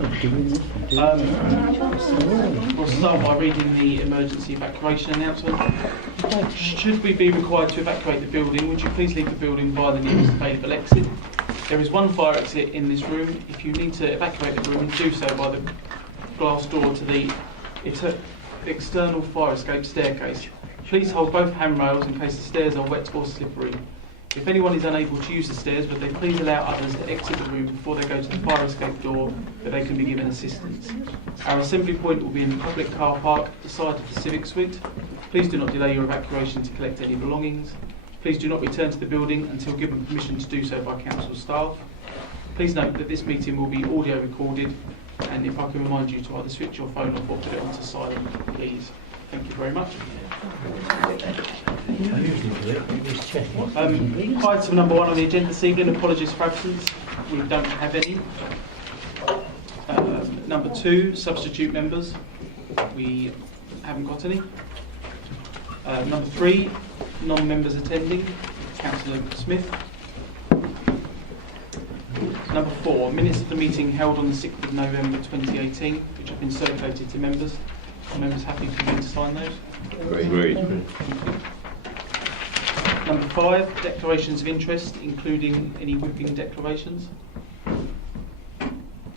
We'll start by reading the emergency evacuation announcement. Should we be required to evacuate the building, would you please leave the building via the nearest available exit? There is one fire exit in this room. If you need to evacuate the room, do so by the glass door to the external fire escape staircase. Please hold both handrails in case the stairs are wet or slippery. If anyone is unable to use the stairs, would they please allow others to exit the room before they go to the fire escape door where they can be given assistance. Our assembly point will be in the public car park at the side of the Civic Suite. Please do not delay your evacuation to collect any belongings. Please do not return to the building until given permission to do so by council staff. Please note that this meeting will be audio recorded, and if I can remind you to either switch your phone off or put it onto silent, please. Thank you very much. Item number 1 on the agenda this evening, apologies for absence. We don't have any. Number 2, substitute members. We haven't got any. Number 3, non-members attending. Councillor Smith. Number 4, minutes of the meeting held on the 6th of November 2018, which have been circulated to members. Are members happy for me to sign those? Great. Number 5, declarations of interest, including any whipping declarations.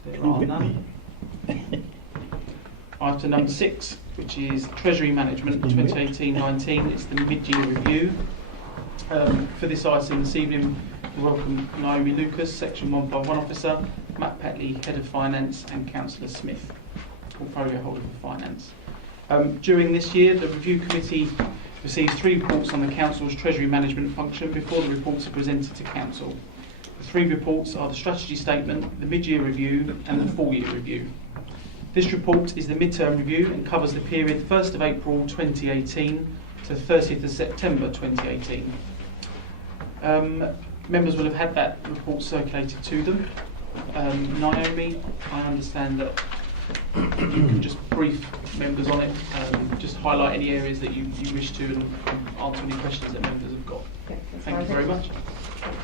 There are none. Item number 6, which is Treasury Management 2018-19. It's the mid-year review. For this item this evening, we welcome Naomi Lucas, Section 151 Officer, Matt Petley, Head of Finance, and Councillor Smith, Portfolio Holder for Finance. During this year, the Review Committee received 3 reports on the Council's Treasury Management function before the reports are presented to Council. The 3 reports are the Strategy Statement, the Mid-Year Review, and the Full-Year Review. This report is the mid-term review and covers the period 1st of April 2018 to 30th of September 2018. Members will have had that report circulated to them. Naomi, I understand that you can just brief members on it, just highlight any areas that you wish to and answer any questions that members have got. Okay, Thank you very much.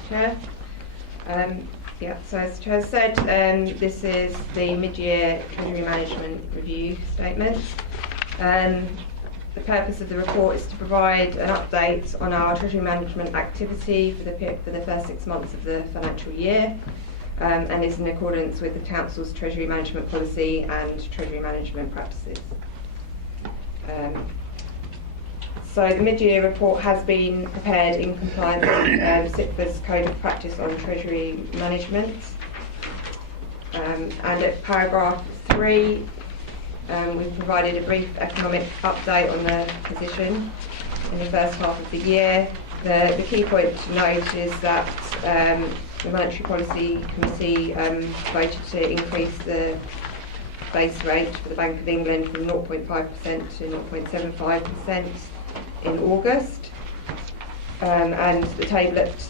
Chair. So as the Chair said, this is the mid-year Treasury Management Review Statement. The purpose of the report is to provide an update on our Treasury Management activity for the first 6 months of the financial year, and is in accordance with the Council's Treasury Management Policy and Treasury Management Practices. So the mid-year report has been prepared in compliance with SIPFA's Code of Practice on Treasury Management. And at paragraph 3, we've provided a brief economic update on the position in the first half of the year. The key point to note is that the Monetary Policy Committee voted to increase the base rate for the Bank of England from 0.5% to 0.75% in August. And the table at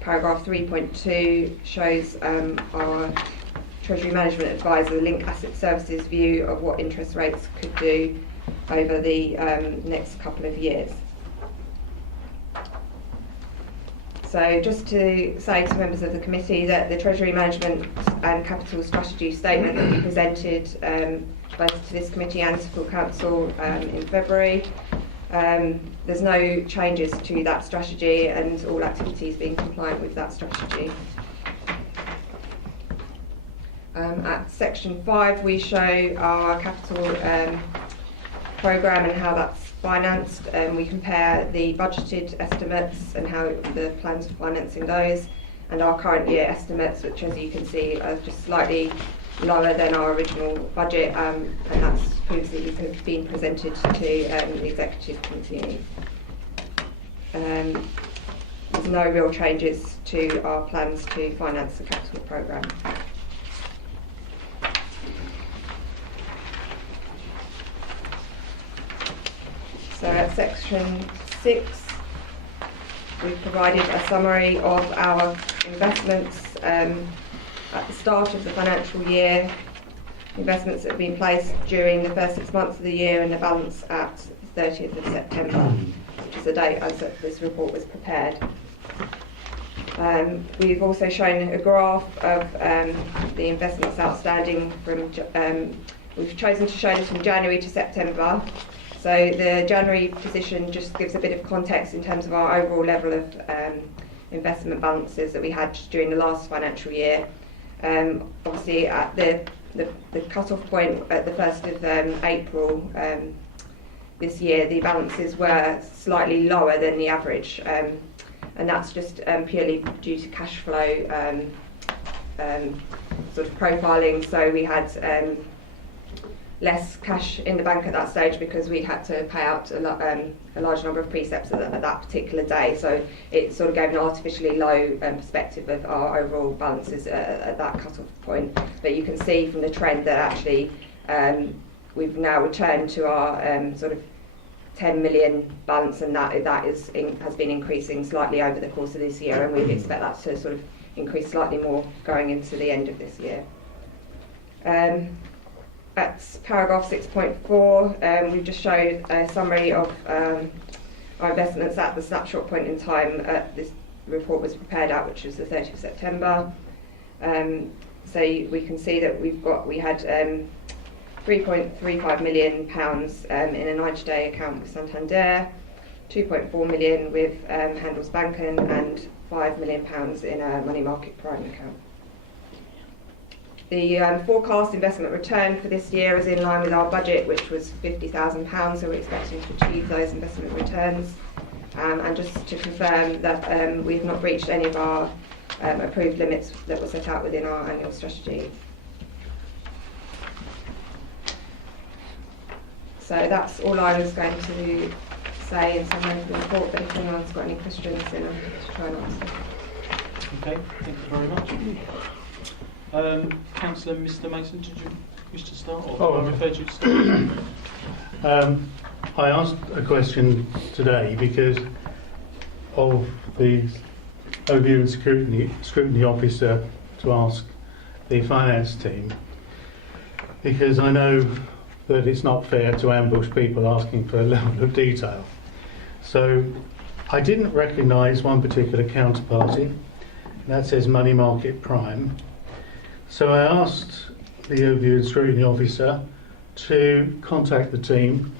paragraph 3.2 shows our Treasury Management Advisor, Link Asset Services, view of what interest rates could do over the next couple of years. So just to say to members of the committee that the Treasury Management and Capital Strategy Statement that we presented both to this committee and to full council in February, there's no changes to that strategy and all activities being compliant with that strategy. At section 5 we show our capital programme and how that's financed, and we compare the budgeted estimates and how the plans for financing those and our current year estimates, which as you can see are just slightly lower than our original budget, and that's previously been presented to the Executive Committee. There's no real changes to our plans to finance the capital programme. So at section 6, we've provided a summary of our investments at the start of the financial year, investments that have been placed during the first 6 months of the year, and the balance at 30th of September, which is the date as this report was prepared. We've also shown a graph of the investments outstanding we've chosen to show this from January to September. So the January position just gives a bit of context in terms of our overall level of investment balances that we had during the last financial year. Obviously at the cut-off point at the 1st of April this year, the balances were slightly lower than the average. And that's just purely due to cash flow sort of profiling. So we had less cash in the bank at that stage because we had to pay out a large number of precepts at that particular day. So it sort of gave an artificially low perspective of our overall balances at that cut-off point. But you can see from the trend that actually we've now returned to our sort of 10 million balance, and that has been increasing slightly over the course of this year, and we expect that to sort of increase slightly more going into the end of this year. At paragraph 6.4, we've just showed a summary of our investments at the snapshot point in time this report was prepared at, which was the 30th of September. So we can see that we had £3.35 million in a 90-day account with Santander, 2.4 million with Handelsbanken, and £5 million in a money market prime account. The forecast investment return for this year is in line with our budget, which was £50,000, so we're expecting to achieve those investment returns. And just to confirm that we have not reached any of our approved limits that were set out within our annual strategy. So that's all I was going to say in summary of the report, but if anyone's got any questions, then I'm happy to try and answer. Okay, thank you very much. Councillor Mr Mason, did you wish to start, or I referred you to start? I asked a question today because of the overview and scrutiny officer to ask the finance team, because I know that it's not fair to ambush people asking for a level of detail. So I didn't recognise one particular counterparty, and that says Money Market Prime. So I asked the overview and scrutiny officer to contact the team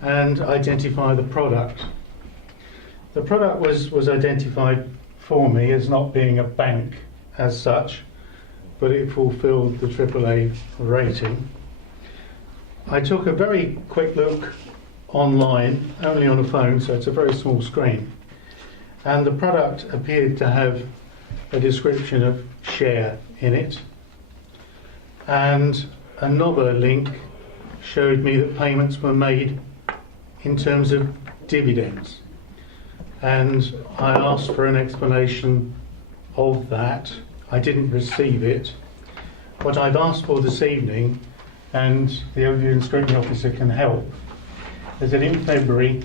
and identify the product. The product was identified for me as not being a bank as such, but it fulfilled the AAA rating. I took a very quick look online, only on a phone, so it's a very small screen, and the product appeared to have a description of share in it, and another link showed me that payments were made in terms of dividends, and I asked for an explanation of that. I didn't receive it. What I've asked for this evening, and the overview and scrutiny officer can help, is that in February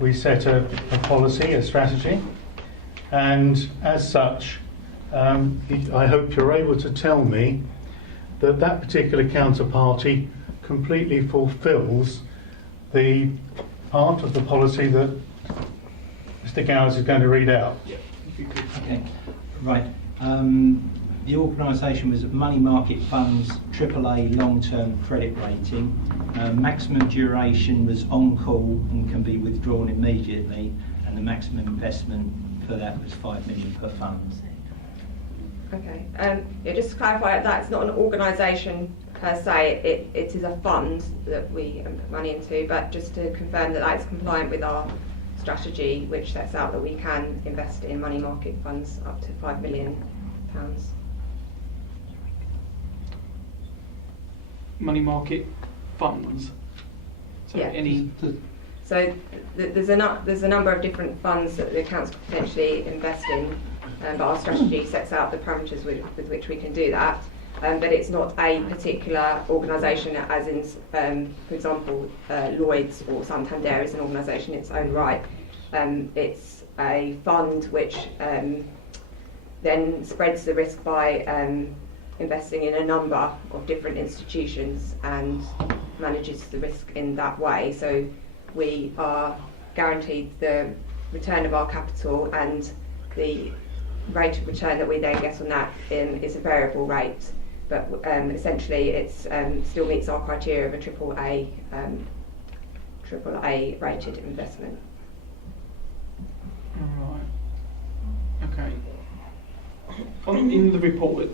we set a policy, a strategy, and as such I hope you're able to tell me that that particular counterparty completely fulfills the part of the policy that Mr Gowers is going to read out. Yeah, if you could. Okay, right. The organisation was Money Market Funds AAA long-term credit rating. Maximum duration was on call and can be withdrawn immediately, and the maximum investment for that was 5 million per fund. Okay, yeah, just to clarify that it's not an organisation per se, it is a fund that we put money into, but just to confirm that that's compliant with our strategy, which sets out that we can invest in money market funds up to £5 million. Money market funds. So Yeah. any. So there's a number of different funds that the accounts could potentially invest in, but our strategy sets out the parameters with which we can do that. But it's not a particular organisation, as in, for example, Lloyds or Santander is an organisation in its own right. It's a fund which then spreads the risk by investing in a number of different institutions and manages the risk in that way. So we are guaranteed the return of our capital and the rate of return that we then get on that is a variable rate, but essentially it's still meets our criteria of a AAA rated investment. Right. Okay. In the report,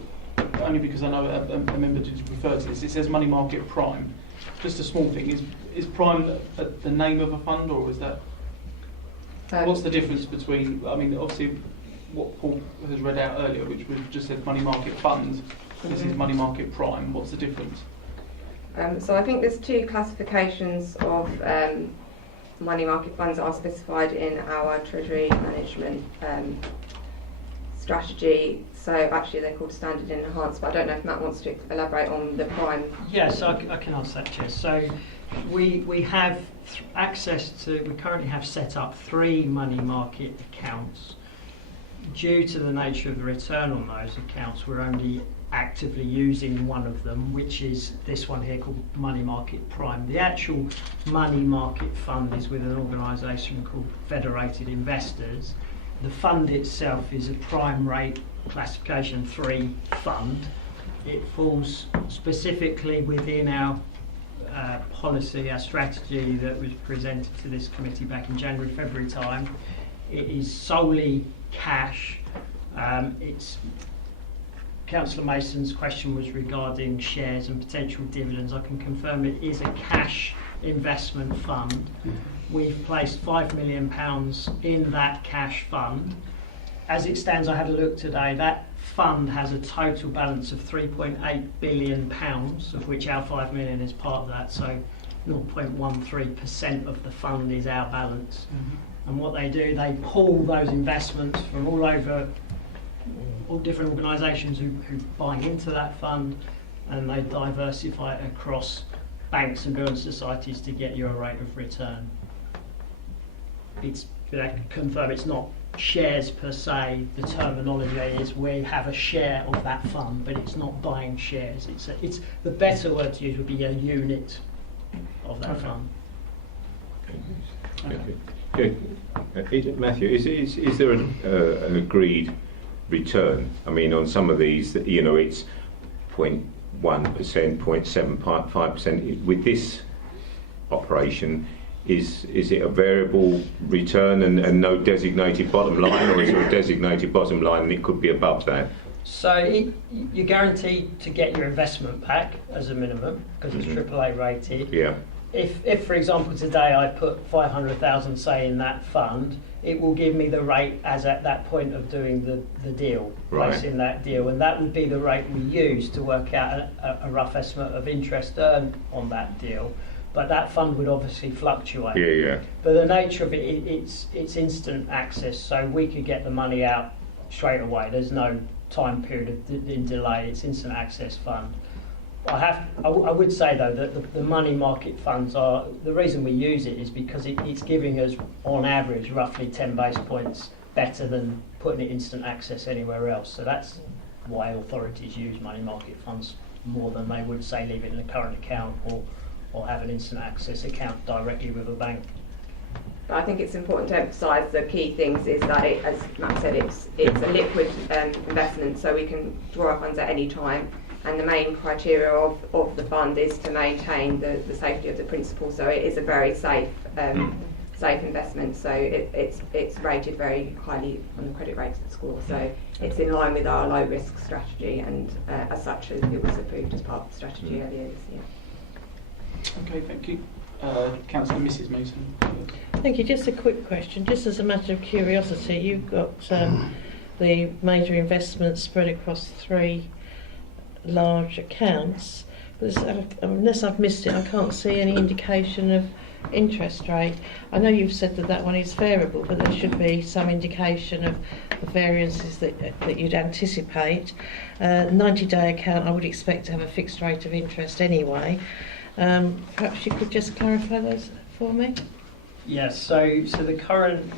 only because I know a member did refer to this, it says money market prime. Just a small thing. Is prime the name of a fund, or is that? What's the difference between? I mean, obviously, what Paul has read out earlier, which was just said money market fund. This is money market prime. What's the difference? So I think there's two classifications of money market funds that are specified in our treasury management strategy. So actually they're called standard and enhanced, but I don't know if Matt wants to elaborate on the prime. Yes, I can answer that, Chair. So we have access to, we currently have set up 3 money market accounts. Due to the nature of the return on those accounts, we're only actively using one of them, which is this one here called Money Market Prime. The actual money market fund is with an organisation called Federated Investors. The fund itself is a prime rate classification 3 fund. It falls specifically within our policy, our strategy that was presented to this committee back in January, February time. It is solely cash. Councillor Mason's question was regarding shares and potential dividends. I can confirm it is a cash investment fund. We've placed £5 million in that cash fund. As it stands, I had a look today, that fund has a total balance of £3.8 billion, of which our 5 million is part of that, so 0.13% of the fund is our balance. And what they do, they pull those investments from all over, all different organisations who buy into that fund, and they diversify it across banks and building societies to get you a rate of return. I can confirm it's not shares per se. The terminology is we have a share of that fund, but it's not buying shares. It's the better word to use would be a unit of that fund. Okay. Matthew, is there an agreed return? I mean, on some of these, it's 0.1%, 0.75%. With this operation, is it a variable return and no designated bottom line, or is there a designated bottom line and it could be above that? So you're guaranteed to get your investment back as a minimum because it's AAA rated. Yeah. If for example today I put 500,000 say in that fund, it will give me the rate as at that point of doing the deal, placing that deal, and that would be the rate we use to work out a rough estimate of interest earned on that deal. But that fund would obviously fluctuate. Yeah. But the nature of it's instant access, so we could get the money out straight away. There's no time period in delay. It's instant access fund. I would say though that the money market funds are, the reason we use it is because it's giving us on average roughly 10 basis points better than putting it instant access anywhere else. So that's why authorities use money market funds more than they would say leave it in a current account or have an instant access account directly with a bank. But I think it's important to emphasise the key things is that it, as Matt said, it's a liquid investment, so we can draw our funds at any time. And the main criteria of the fund is to maintain the safety of the principal. So it is a very safe investment. So it's rated very highly on the credit rating score. So it's in line with our low risk strategy, and as such, it was approved as part of the strategy earlier this year. Okay, thank you. Councillor Mrs Mason. Thank you. Just a quick question, just as a matter of curiosity. You've got the major investments spread across 3 large accounts, but unless I've missed it, I can't see any indication of interest rate. I know you've said that one is variable, but there should be some indication of the variances that you'd anticipate. 90-day account, I would expect to have a fixed rate of interest anyway. Perhaps you could just clarify those for me? Yes, so the current,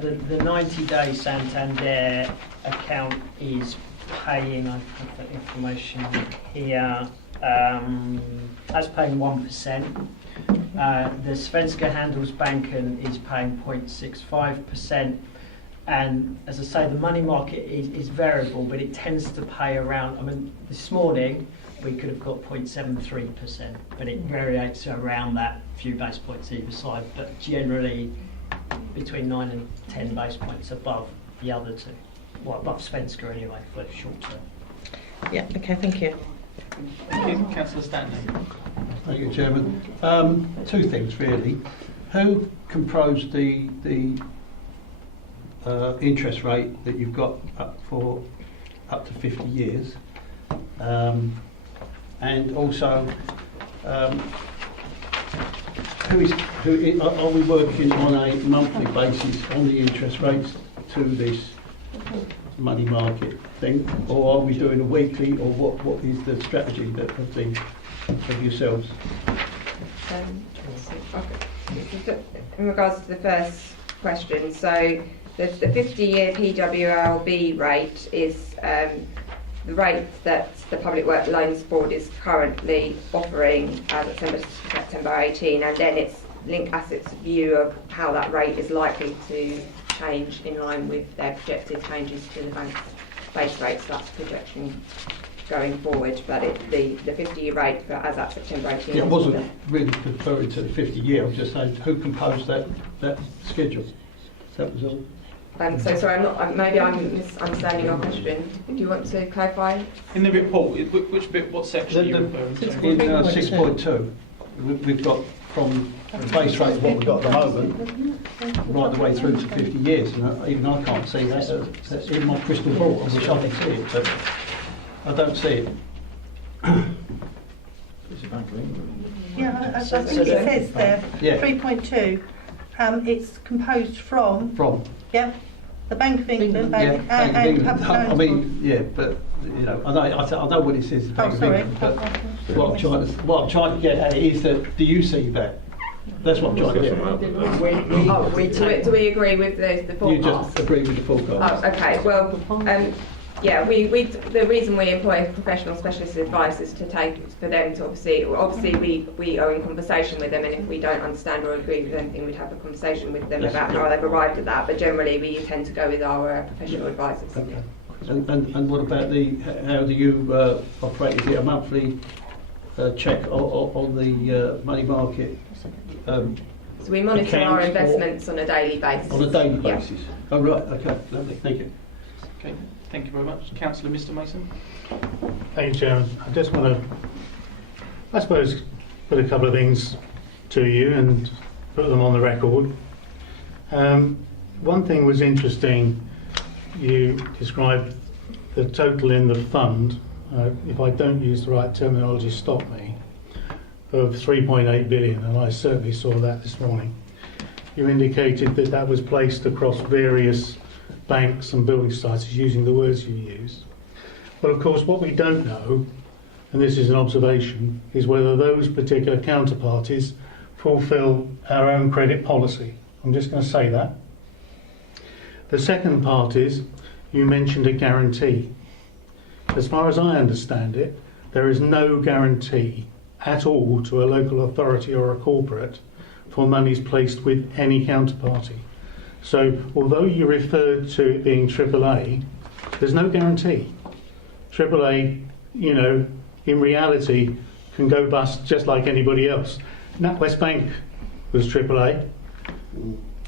the 90-day Santander account is paying, I've got that information here, that's paying 1%. The Svenska Handelsbanken is paying 0.65%, And as I say, the money market is variable, but it tends to pay around, I mean, this morning we could have got 0.73%, but it varies around that few base points either side, but generally between 9 and 10 base points above the other two. Well, above Svenska anyway, for short term. Yeah, okay, thank you. Thank you, Councillor Stanley. Thank you, Chairman. Two things really. Who composed the interest rate that you've got up to 50 years? And also, are we working on a monthly basis on the interest rates to this money market thing, or are we doing a weekly, or what is the strategy of yourselves? Okay. In regards to the first question, so the 50-year PWLB rate is the rate that the Public Works Loans Board is currently offering as of September 18, and then it's Link Asset's view of how that rate is likely to change in line with their projected changes to the bank's base rates. So that's projection going forward, but the 50-year rate for as at September 18. Yeah, I wasn't really referring to the 50-year. I was just saying who composed that schedule. That was all. So sorry, maybe I'm misunderstanding your question. Do you want to clarify? In the report, which bit, what section are you referring to? In 6.2, we've got from the base rate of what we've got at the moment, right the way through to 50 years. And even I can't see that. That's in my crystal ball. I wish I could see it, but I don't see it. Yeah, I think it says there, Yeah. 3.2, it's composed from, yeah, the Bank of England, Yeah, and Bank of Public England. I Loans mean, yeah, but you know, I know what it says. The Bank of sorry. England, but what I'm trying to get at is that do you see that? That's what I'm trying to get at. Do we agree with the You forecast? just agree with the forecast. Oh, okay. Well, yeah, the reason we employ professional specialist advisors for them to obviously we are in conversation with them, and if we don't understand or agree with anything, we'd have a conversation with them about how they've arrived at that. But generally, we tend to go with our professional advisors. Okay. And what about how do you operate? Is it a monthly check on the money market? So we monitor our accounts investments on a daily basis. On a daily Yeah. basis? Oh, right, okay, lovely, thank you. Okay, thank you very much. Councillor Mr Mason. Thank you, Chairman. I just want to, I suppose, put a couple of things to you and put them on the record. One thing was interesting, you described the total in the fund, if I don't use the right terminology, stop me, of 3.8 billion, and I certainly saw that this morning. You indicated that that was placed across various banks and building sites, using the words you used. But of course, what we don't know, and this is an observation, is whether those particular counterparties fulfil our own credit policy. I'm just going to say that. The second part is, you mentioned a guarantee. As far as I understand it, there is no guarantee at all to a local authority or a corporate for monies placed with any counterparty. So although you referred to it being AAA, there's no guarantee. AAA, you know, in reality can go bust just like anybody else. NatWest Bank was AAA.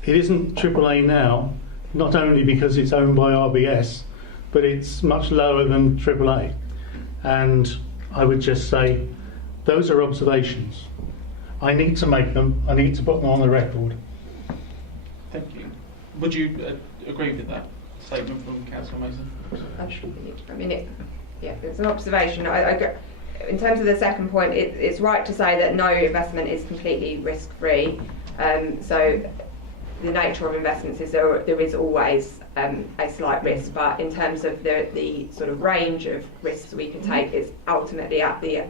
It isn't AAA now, not only because it's owned by RBS, but it's much lower than AAA. And I would just say, those are observations. I need to make them, I need to put them on the record. Thank you. Would you agree with that statement from Councillor Mason? I mean, it's an observation. In terms of the second point, it's right to say that no investment is completely risk-free. So the nature of investments is there is always a slight risk, but in terms of the sort of range of risks we can take, it's ultimately at the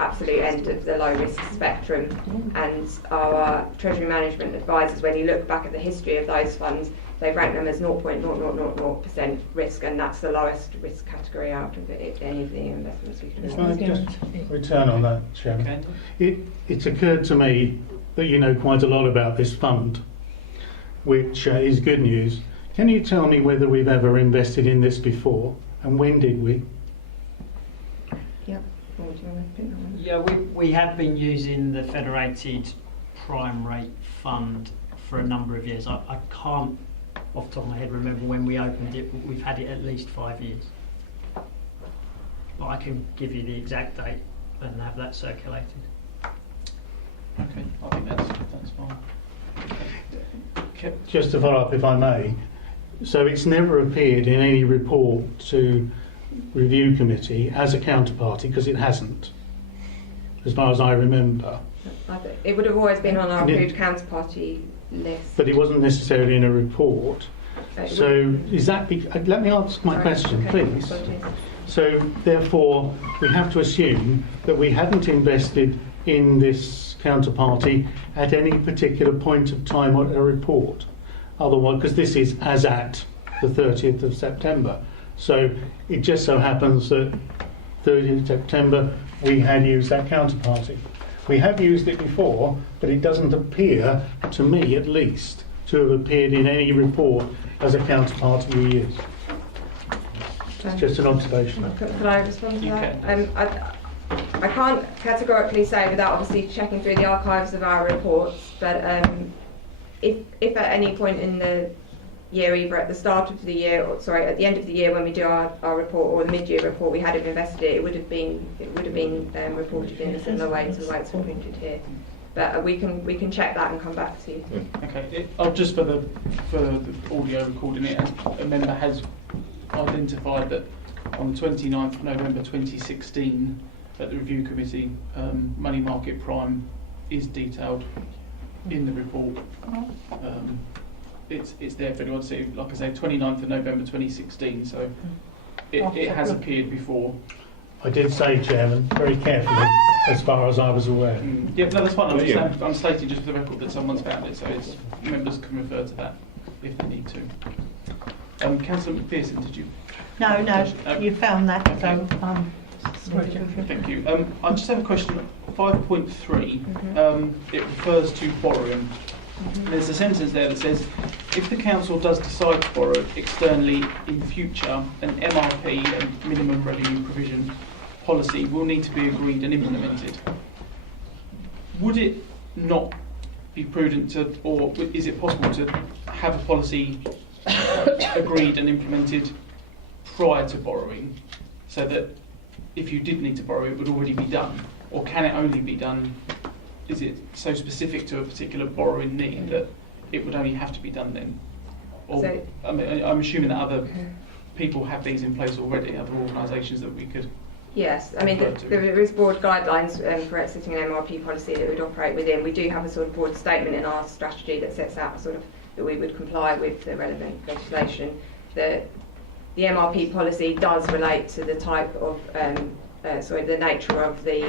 absolute end of the low risk spectrum. And our treasury management advisors, when you look back at the history of those funds, they rank them as 0.0000% risk, and that's the lowest risk category out of any of the investments we can Can I make. just return on that, Chairman? Okay. It's occurred to me that you know quite a lot about this fund, which is good news. Can you tell me whether we've ever invested in this before, and when did we? Yeah. Or do you want to pick that one? Yeah, we have been using the Federated Prime Rate Fund for a number of years. I can't, off the top of my head, remember when we opened it, but we've had it at least 5 years. But I can give you the exact date and have that circulated. Okay, I think that's fine. Just to follow up, if I may. So it's never appeared in any report to review committee as a counterparty, because it hasn't, as far as I remember. It would have always been on our Yeah. approved counterparty list. But it wasn't necessarily in a report. It So is that? Let me ask my Sorry, question, okay, please. apologies. So therefore, we have to assume that we haven't invested in this counterparty at any particular point of time on a report. Otherwise, because this is as at the 30th of September. So it just so happens that 30th of September we had used that counterparty. We have used it before, but it doesn't appear, to me at least, to have appeared in any report as a counterparty we use. It's just an observation. Could I respond to You that? can. I can't categorically say without obviously checking through the archives of our reports, but if at any point in the year, either at the start of the year, or sorry, at the end of the year when we do our report, or the mid-year report, we had invested it, it would have been reported in a similar way to the way it's reported here. But we can check that and come back to you. Okay, just for the audio recording it, a member has identified that on the 29th of November 2016 at the review committee, money market prime is detailed in the report. It's there for anyone to see. Like I say, 29th of November 2016, so it has appeared before. I did say, Chairman, very carefully, as far as I was aware. Yeah, no, that's fine. Yeah. I'm stating just for the record that someone's found it, so it's, members can refer to that if they need to. Councillor McPherson, did you? No, you found that, Okay. so Thank you. I just have a question. 5.3, it refers to borrowing. There's a sentence there that says, if the council does decide to borrow externally in future, an MRP, a minimum revenue provision policy, will need to be agreed and implemented. Would it not be prudent to, or is it possible to have a policy agreed and implemented prior to borrowing, so that if you did need to borrow, it would already be done? Or can it only be done, is it so specific to a particular borrowing need that it would only have to be done then? Or, So- I mean, I'm assuming that other people have these in place already, other organisations that we could... Yes, I mean, there is broad guidelines for exiting an MRP policy that we'd operate within. We do have a sort of broad statement in our strategy that sets out sort of that we would comply with the relevant legislation. The MRP policy does relate to the type of, the nature of the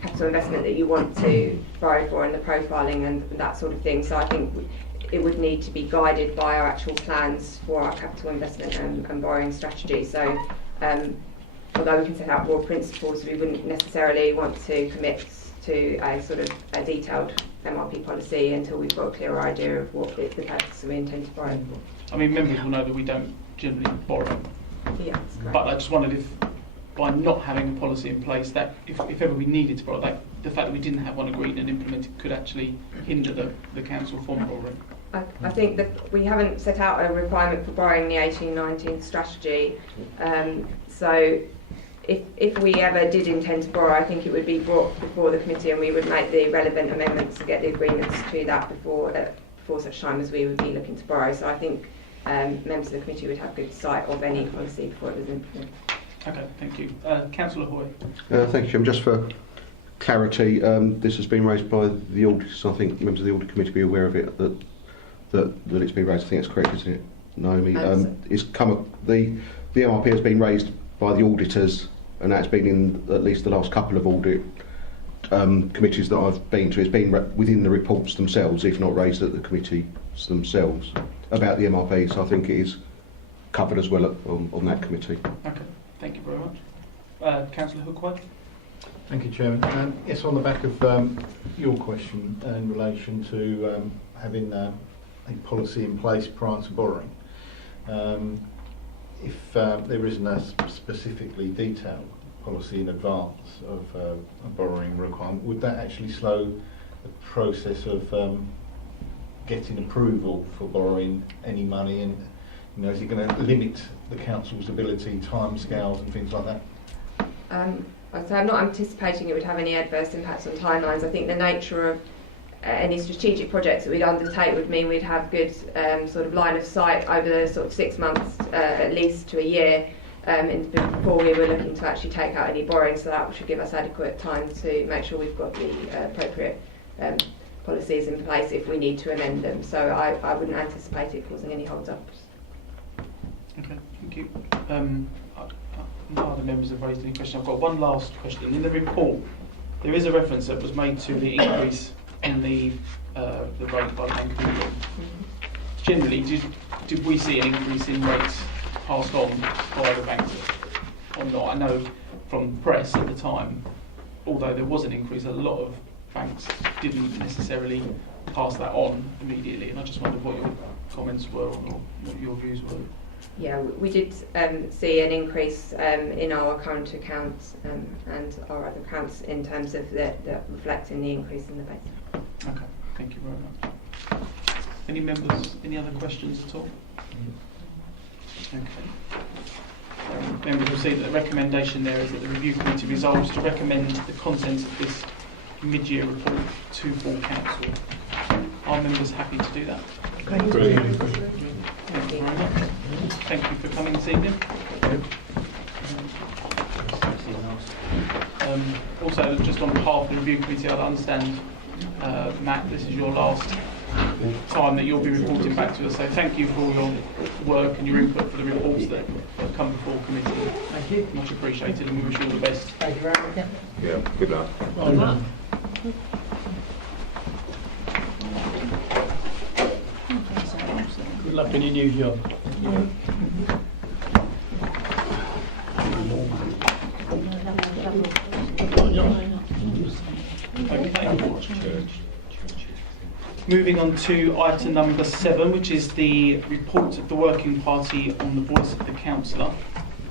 capital investment that you want to borrow for, and the profiling and that sort of thing. So I think it would need to be guided by our actual plans for our capital investment and borrowing strategy. So although we can set out broad principles, we wouldn't necessarily want to commit to a sort of a detailed MRP policy until we've got a clearer idea of what the purpose we intend to borrow for. I mean, members will know that we don't generally borrow, Yeah, that's correct. but I just wondered if, by not having a policy in place, that if ever we needed to borrow, that the fact that we didn't have one agreed and implemented could actually hinder the council from borrowing. I think that we haven't set out a requirement for borrowing the 18-19 strategy. So if we ever did intend to borrow, I think it would be brought before the committee, and we would make the relevant amendments to get the agreements to that before such time as we would be looking to borrow. So I think members of the committee would have good sight of any policy before it was implemented. Okay, thank you. Councillor Hoy. Thank you, Jim. Just for clarity, this has been raised by the auditors. I think members of the audit committee be aware of it, that it's been raised. I think it's correct, isn't it, Naomi? It's come the MRP has been raised by the auditors, and that's been in at least the last couple of audit committees that I've been to. It's been within the reports themselves, if not raised at the committees themselves, about the MRP. So I think it is covered as well on that committee. Okay, thank you very much. Councillor Hookway. Thank you, Chairman. Yes, on the back of your question in relation to having a policy in place prior to borrowing. If there isn't a specifically detailed policy in advance of a borrowing requirement, would that actually slow the process of getting approval for borrowing any money? And is it going to limit the council's ability, timescales and things like that? So I'm not anticipating it would have any adverse impacts on timelines. I think the nature of any strategic projects that we'd undertake would mean we'd have good sort of line of sight over the sort of 6 months, at least to a year, before we were looking to actually take out any borrowing. So that should give us adequate time to make sure we've got the appropriate policies in place if we need to amend them. So I wouldn't anticipate it causing any hold-ups. Okay, thank you. No other members have raised any questions. I've got one last question. In the report, there is a reference that was made to the increase in the rate by the Bank of England. Generally, did we see an increase in rates passed on by the banks or not? I know from the press at the time, although there was an increase, a lot of banks didn't necessarily pass that on immediately, and I just wondered what your comments were or what your views were. Yeah, we did see an increase in our current accounts and our other accounts in terms of reflecting the increase in the base. Okay, thank you very much. Any members, any other questions at all? Okay. Members will see that the recommendation there is that the review committee resolves to recommend the contents of this mid-year report to full council. Are members happy to do that? Brilliant. Thank you very much. Thank you for coming this evening. Also, just on behalf of the review committee, I understand, Matt, this is your last time that you'll be reporting back to us. So thank you for all your work and your input for the reports that have come before committee. Thank you. Much appreciated, and we wish you all the best. Thank you very much. Yeah, good luck. Well done. Good luck in your new job. Okay. Moving on to item number 7, which is the report of the working party on the voice of the councillor.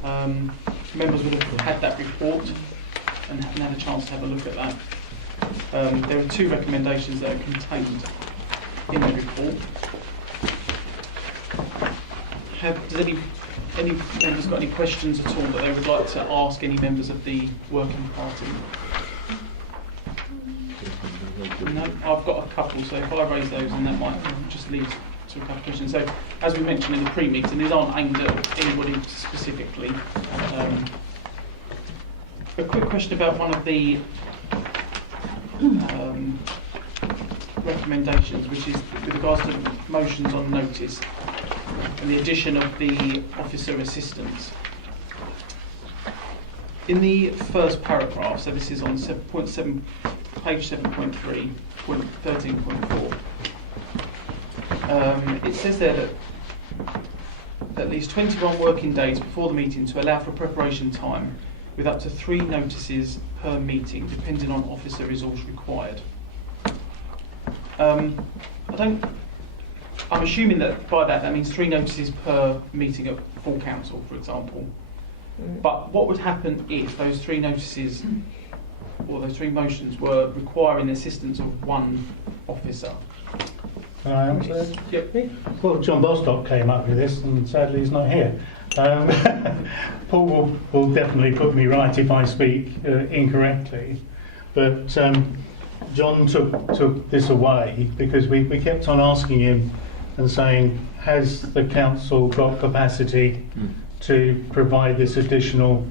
Members would have had that report and haven't had a chance to have a look at that. There are 2 recommendations that are contained in the report. Does any members got any questions at all that they would like to ask any members of the working party? No, I've got a couple, so if I raise those, and that might just lead to a couple of questions. So, as we mentioned in the pre-meeting, these aren't aimed at anybody specifically. A quick question about one of the recommendations, which is with regards to motions on notice and the addition of the officer assistants. In the first paragraph, so this is on 7.7, page 7.3, point 13.4, it says there that at least 21 working days before the meeting to allow for preparation time with up to 3 notices per meeting, depending on officer resource required. I'm assuming that by that means 3 notices per meeting at full council, for example. But what would happen if those 3 notices or those 3 motions were requiring the assistance of 1 officer? Can I answer this? Yep. Well, John Bostock came up with this, and sadly he's not here. Paul will definitely put me right if I speak incorrectly, but John took this away because we kept on asking him and saying, has the council got capacity to provide this additional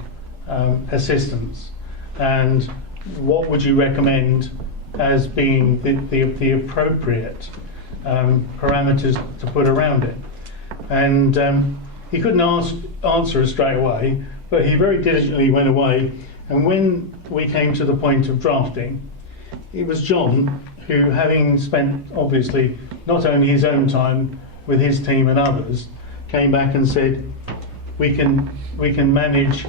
assistance, and what would you recommend as being the appropriate parameters to put around it? And he couldn't answer us straight away, but he very diligently went away, and when we came to the point of drafting, it was John who, having spent obviously not only his own time with his team and others, came back and said we can manage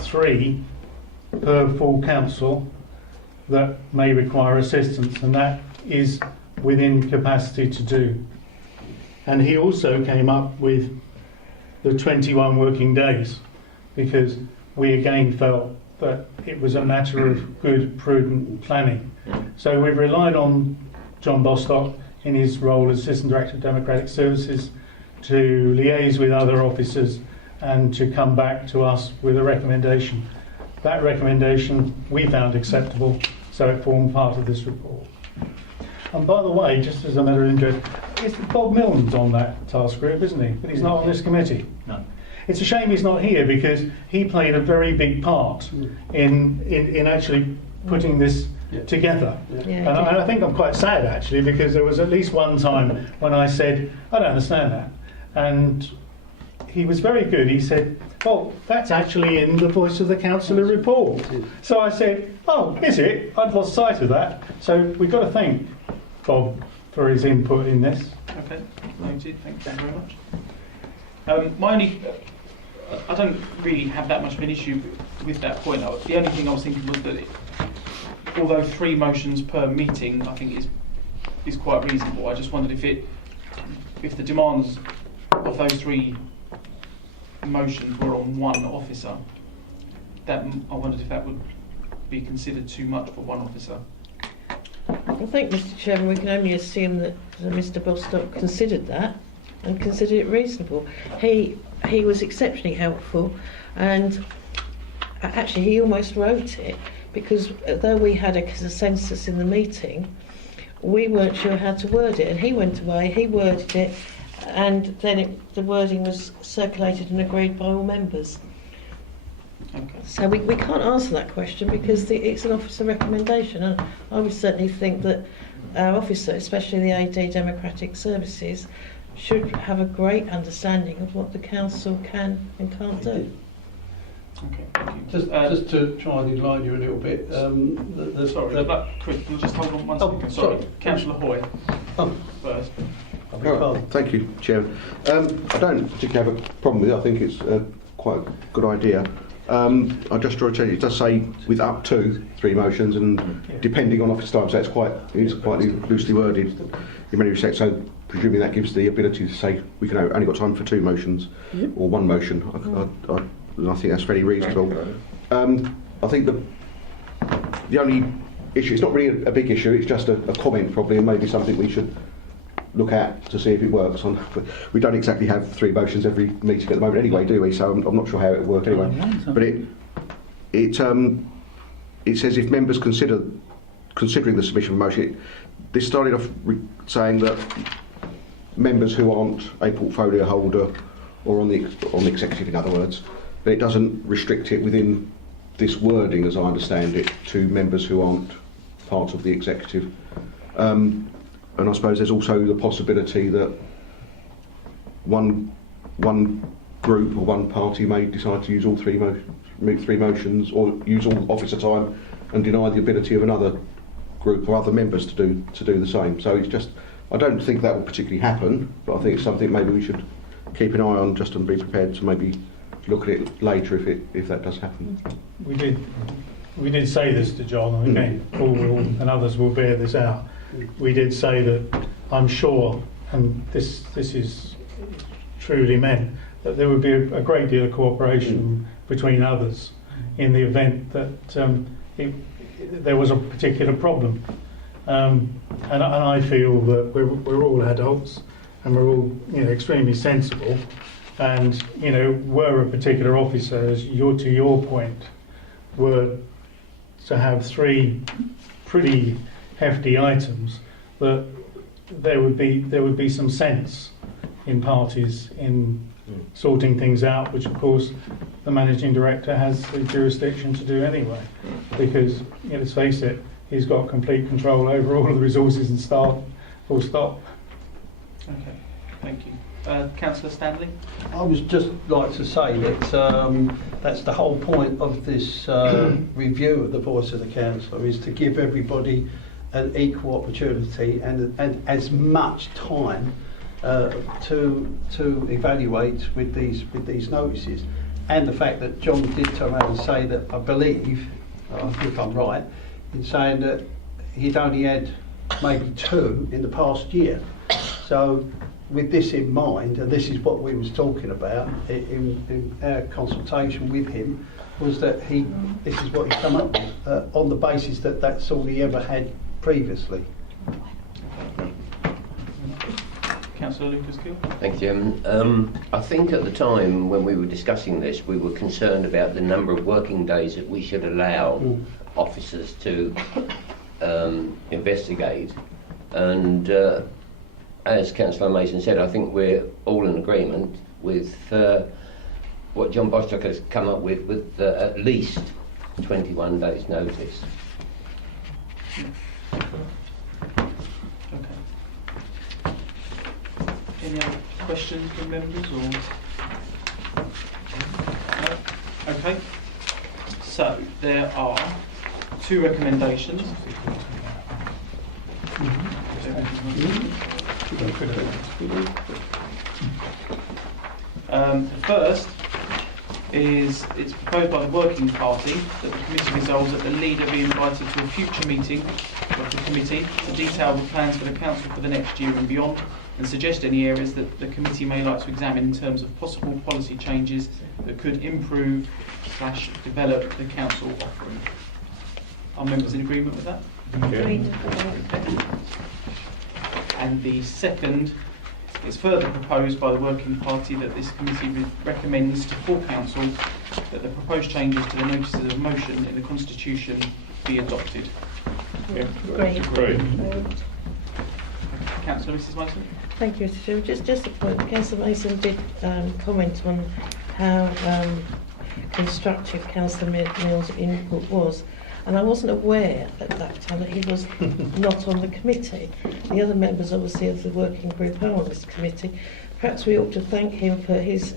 3 per full council that may require assistance, and that is within capacity to do. And he also came up with the 21 working days, because we again felt that it was a matter of good, prudent planning. So we've relied on John Bostock in his role as Assistant Director of Democratic Services to liaise with other officers and to come back to us with a recommendation. That recommendation we found acceptable, so it formed part of this report. And by the way, just as a matter of interest, Bob Milne's on that task group, isn't he? But he's not on this committee. No. It's a shame he's not here, because he played a very big part in actually putting this together. And I think I'm quite sad, actually, because there was at least one time when I said, I don't understand that. And he was very good. He said, oh, that's actually in the Voice of the Councillor report. So I said, oh, is it? I'd lost sight of that. So we've got to thank Bob for his input in this. Okay, noted. Thank you very much. My only, I don't really have that much of an issue with that point. The only thing I was thinking was that although 3 motions per meeting, I think is quite reasonable. I just wondered if the demands of those 3 motions were on one officer, I wondered if that would be considered too much for one officer. I think, Mr. Chairman, we can only assume that Mr. Bostock considered that and considered it reasonable. He was exceptionally helpful, and actually he almost wrote it, because though we had a consensus in the meeting, we weren't sure how to word it, and he went away, he worded it, and then the wording was circulated and agreed by all members. Okay. So we can't answer that question, because it's an officer recommendation, and I would certainly think that our officer, especially the AD Democratic Services, should have a great understanding of what the council can and can't do. Okay, thank you. Just to try and enlighten you a little bit. Chris, can you just hold on one second? Sorry. Councillor Hoy first. Thank you, Chairman. I don't particularly have a problem with it. I think it's quite a good idea. I just draw attention. It does say with up to 3 motions, and depending on office time, so it's quite loosely worded in many respects. So presuming that gives the ability to say we can only got time for 2 motions or 1 motion. I think that's fairly reasonable. I think the only issue, it's not really a big issue, it's just a comment probably, and maybe something we should look at to see if it works. We don't exactly have 3 motions every meeting at the moment anyway, do we? So I'm not sure how it would work anyway. But it says if members considering the submission of a motion, this started off saying that members who aren't a portfolio holder or on the executive, in other words, but it doesn't restrict it within this wording, as I understand it, to members who aren't part of the executive. And I suppose there's also the possibility that one group or one party may decide to use all 3 motions, or use all officer time and deny the ability of another group or other members to do the same. So it's just, I don't think that will particularly happen, but I think it's something maybe we should keep an eye on, just and be prepared to maybe look at it later if that does happen. We did say this to John, and again, Paul and others will bear this out. We did say that I'm sure, and this is truly meant, that there would be a great deal of cooperation between others in the event that there was a particular problem. And I feel that we're all adults and we're all extremely sensible. And were a particular officer, as to your point, were to have 3 pretty hefty items, that there would be some sense in parties in sorting things out, which of course the managing director has the jurisdiction to do anyway, because let's face it, he's got complete control over all of the resources and staff, full stop. Okay, thank you. Councillor Stanley? I would just like to say that that's the whole point of this review of the Voice of the Councillor, is to give everybody an equal opportunity and as much time to evaluate with these notices. And the fact that John did turn around and say that, I believe, if I'm right, in saying that he'd only had maybe 2 in the past year. So with this in mind, and this is what we was talking about in our consultation with him, was that this is what he come up with, on the basis that that's all he ever had previously. Councillor Lucas Gill. Thank you, Chairman. I think at the time when we were discussing this, we were concerned about the number of working days that we should allow officers to investigate. And as Councillor Mason said, I think we're all in agreement with what John Bostock has come up with at least 21 days' notice. Okay. Any other questions from members or? No? Okay. So there are two recommendations. The first is it's proposed by the working party that the committee resolves that the leader be invited to a future meeting of the committee to detail the plans for the council for the next year and beyond, and suggest any areas that the committee may like to examine in terms of possible policy changes that could improve/develop the council offering. Are members in agreement with that? And the second, it's further proposed by the working party that this committee recommends to full council that the proposed changes to the notices of motion in the constitution be adopted. Great. Councillor Mrs Mason. Thank you, Mr. Chairman. Just a point. Councillor Mason did comment on how constructive Councillor Mills' input was. And I wasn't aware at that time that he was not on the committee. The other members, obviously, of the working group are on this committee. Perhaps we ought to thank him for his,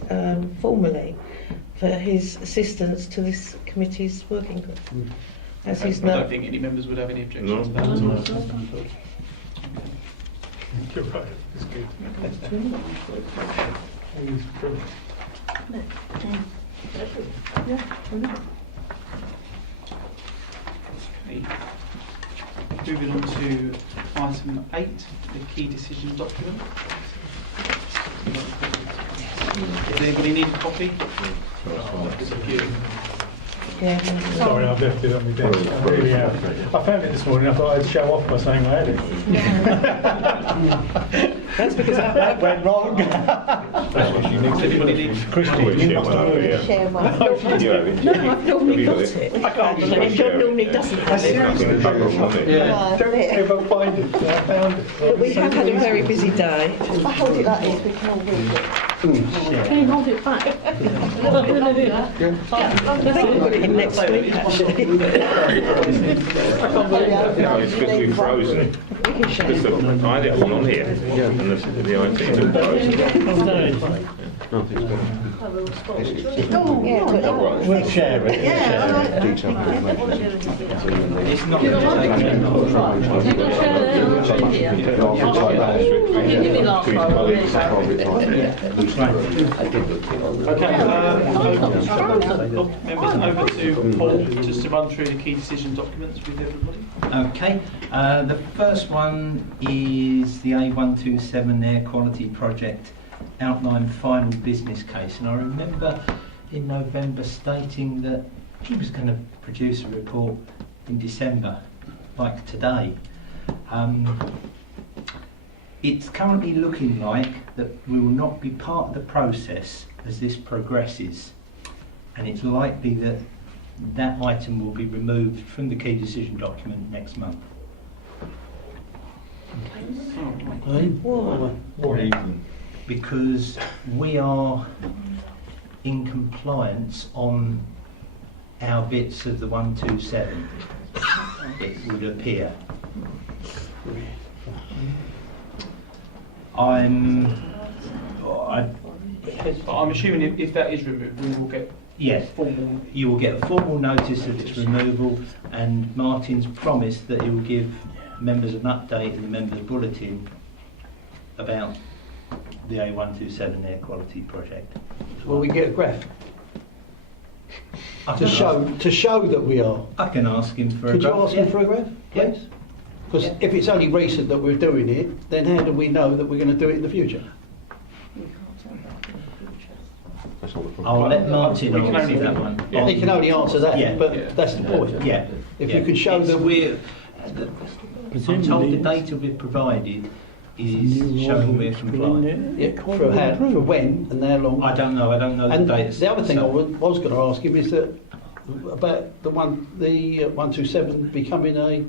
formally, for his assistance to this committee's working group. As he's I don't think any members would have any objection to that. You're right, it's good. Okay. Moving on to item 8, the key decision document. Does anybody need a copy? Yeah. Sorry, I've left it on my desk. I really have. I found it this morning. I thought I'd show off by saying I had it. That's because that went wrong. Does anybody need? Christy, you must have it. Share one. You have it. No, I've normally Have got you it. I can't believe John normally doesn't have it. Don't ever find it. I found it. But we have had a very busy day. If I hold it like this, we can all read it. Can you hold it back? I think we'll put it in next week, actually. No, it's because we've frozen. We can share. Because I had it all on here, and the IT's all frozen. We'll share it. Yeah, I like that. It's not going to Okay, members, over to Paul just to run through the key decision documents with everybody. Okay, the first one is the A127 Air Quality Project outline final business case, and I remember in November stating that he was going to produce a report in December, like today. It's currently looking like that we will not be part of the process as this progresses, and it's likely that that item will be removed from the key decision document next month. Why? Because we are in compliance on our bits of the 127, it would appear. I'm assuming if that is removed, we will get formal. You will get a formal notice of its removal, and Martin's promised that he will give members an update in the members' bulletin about the A127 Air Quality Project. Will we get a graph to show that we are? I can ask him for Could a you ask him for a graph, please? Because if it's only recent that we're doing it, then how do we know that we're going to do it in the future? That's not the problem. I'll let Martin We can answer only- that one. He can only answer that, Yeah. but that's the point. Yeah. If yeah. you could show It's- them... I'm told the data we've provided is showing we're compliant. Yeah, for how, for when and how long. I don't know the And data. the other thing I so- was going to ask him is that about the 127 becoming a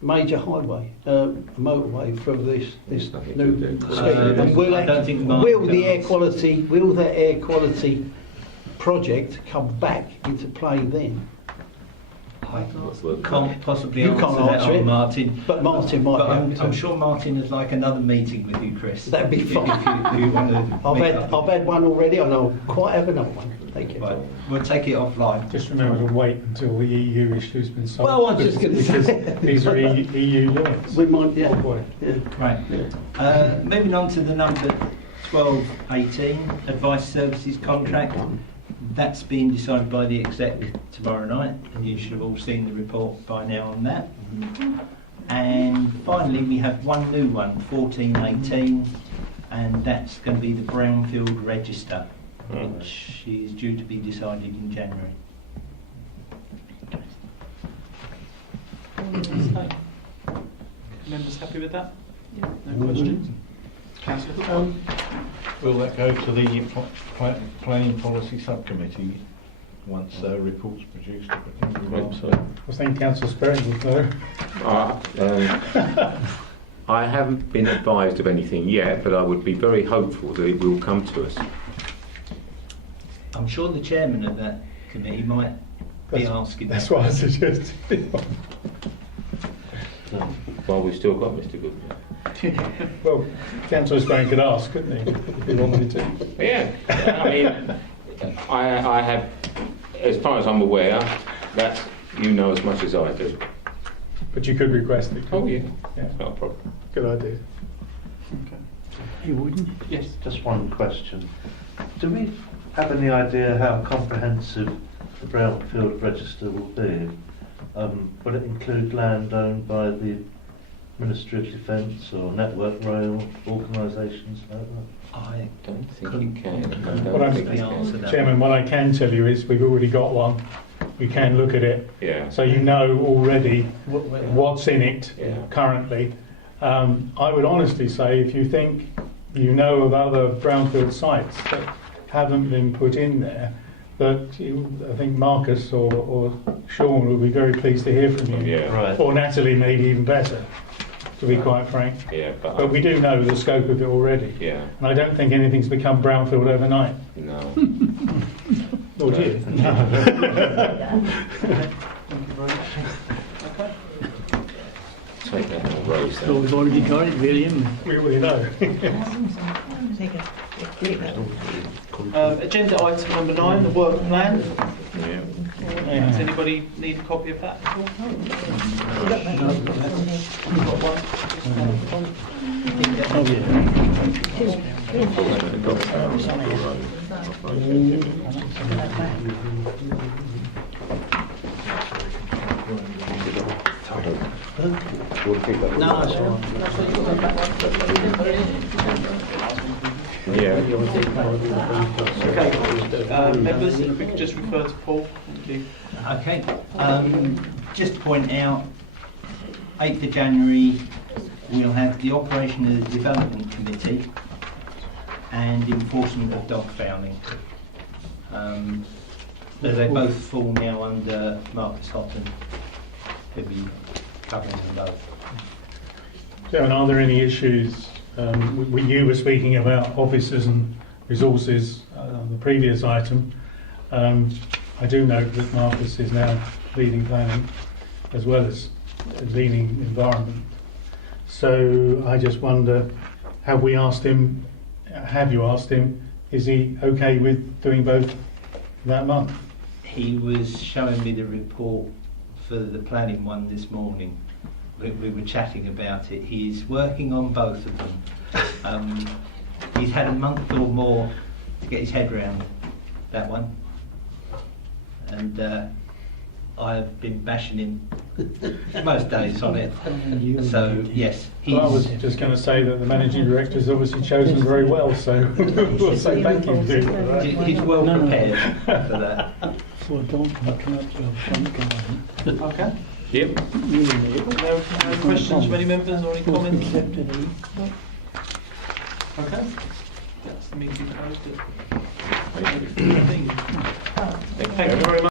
major highway, a motorway from this Nothing new to do. scheme. And will I don't think Mark will can the air answer. quality project come back into play then? I can't possibly You answer can't that answer on it. Martin. But Martin might But be able I'm to. sure Martin would like another meeting with you, Chris. That'd be If fine. If you want to meet up. I've had one already, and I'll quite have another one. Thank you. Right, we'll take it offline. Just remember to wait until the EU issue's been solved. Well, I was just going to Because say these are EU laws. we might, yeah. Oh, boy. Right. Moving on to the number 1218, advice services contract. That's being decided by the exec tomorrow night, and you should have all seen the report by now on that. And finally, we have one new one, 1418, and that's going to be the Brownfield Register, which is due to be decided in January. Members happy with that? No questions? Councillor Hook? Will that go to the planning policy subcommittee once reports produced? I think Councillor Sperring would know. I haven't been advised of anything yet, but I would be very hopeful that it will come to us. I'm sure the chairman of that committee might be asking. That's what I suggested. Well, we've still got Mr. Goodman. Well, Councillor Sperring could ask, couldn't he, if he wanted to? Yeah, I mean, I have, as far as I'm aware, that you know as much as I do. But you could request it. Oh, yeah, Yeah. it's not a problem. Good idea. You wouldn't? Yes. Just one question. Do we have any idea how comprehensive the Brownfield Register will be? Will it include land owned by the Ministry of Defence or Network Rail organisations like that? I don't think you can. What I'm- Chairman, what I can tell you is we've already got one. You can look at it. Yeah. So you know already what's in it Yeah. currently. I would honestly say if you think you know of other brownfield sites that haven't been put in there, that I think Marcus or Sean will be very pleased to hear from you. Yeah. Right. Or Natalie, maybe even better, to be quite frank. Yeah, But we do know the scope of it already. Yeah, And I don't think anything's become brownfield overnight. no. Or do you? Thank you very much. Okay. Take that and raise that. So we've already got it, William. We already know. Agenda item number 9, the work plan. Yeah. Does anybody need a copy of that at all? You've got one? No, that's all Yeah. Okay. Members, if we could just refer to Paul. Thank you. Okay, just to point out, 8th of January, we'll have the operation of the development committee and enforcement of dog fouling. They both fall now under Marcus Houghton, who'll be covering them both. Chairman, are there any issues? You were speaking about officers and resources on the previous item. I do note that Marcus is now leading planning as well as leading environment. So I just wonder, have you asked him, is he okay with doing both that month? He was showing me the report for the planning one this morning. We were chatting about it. He's working on both of them. He's had a month or more to get his head around that one. And I've been bashing him most days on it. So yes, Well, I was just going to say that the managing director has obviously chosen very well, so we'll say thank you to him for that. He's well prepared for that. Okay. Yep. No questions from any members or any comments? Okay. That's the meeting closed at 8:15. Thank you very much.